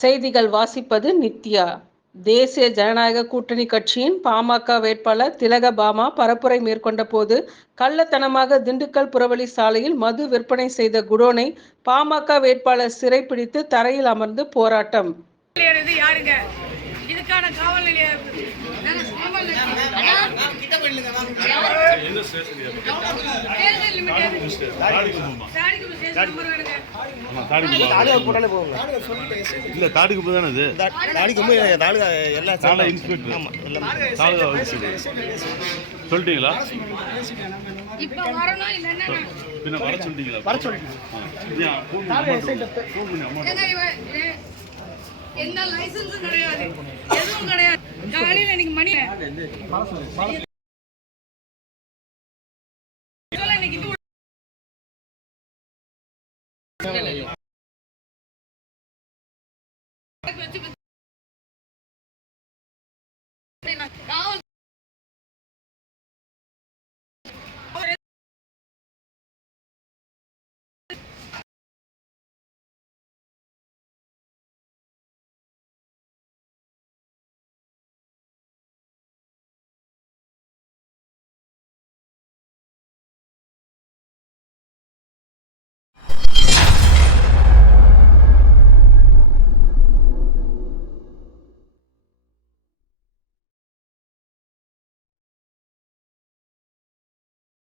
செய்திகள் வாசிப்பது நித்யா தேசிய ஜனநாயக கூட்டணி கட்சியின் பாமக வேட்பாளர் திலகபாமா பரப்புரை மேற்கொண்ட போது கள்ளத்தனமாக திண்டுக்கல் புறவழி சாலையில் மது விற்பனை செய்த குடோனை பாமக வேட்பாளர் சிறைப்பிடித்து தரையில் அமர்ந்து போராட்டம் இதுக்கான காவல் நிலையம் சாடிக்கு ஸ்டேஷன். இல்ல தாடுக்கு தானே இது? தாடிக்கு தாலுகா எல்லா தாலுகா இன்ஸ்பெக்டர் ஆமா எல்லாமே தாலுகா சொல்லிட்டீங்களா? பின்ன வர சொல்லிட்டீங்களா? வர எந்த லைசன்ஸும் கிடையாது. எதுவும் கிடையாது. காலையில இன்னைக்கு மணி వచ్చి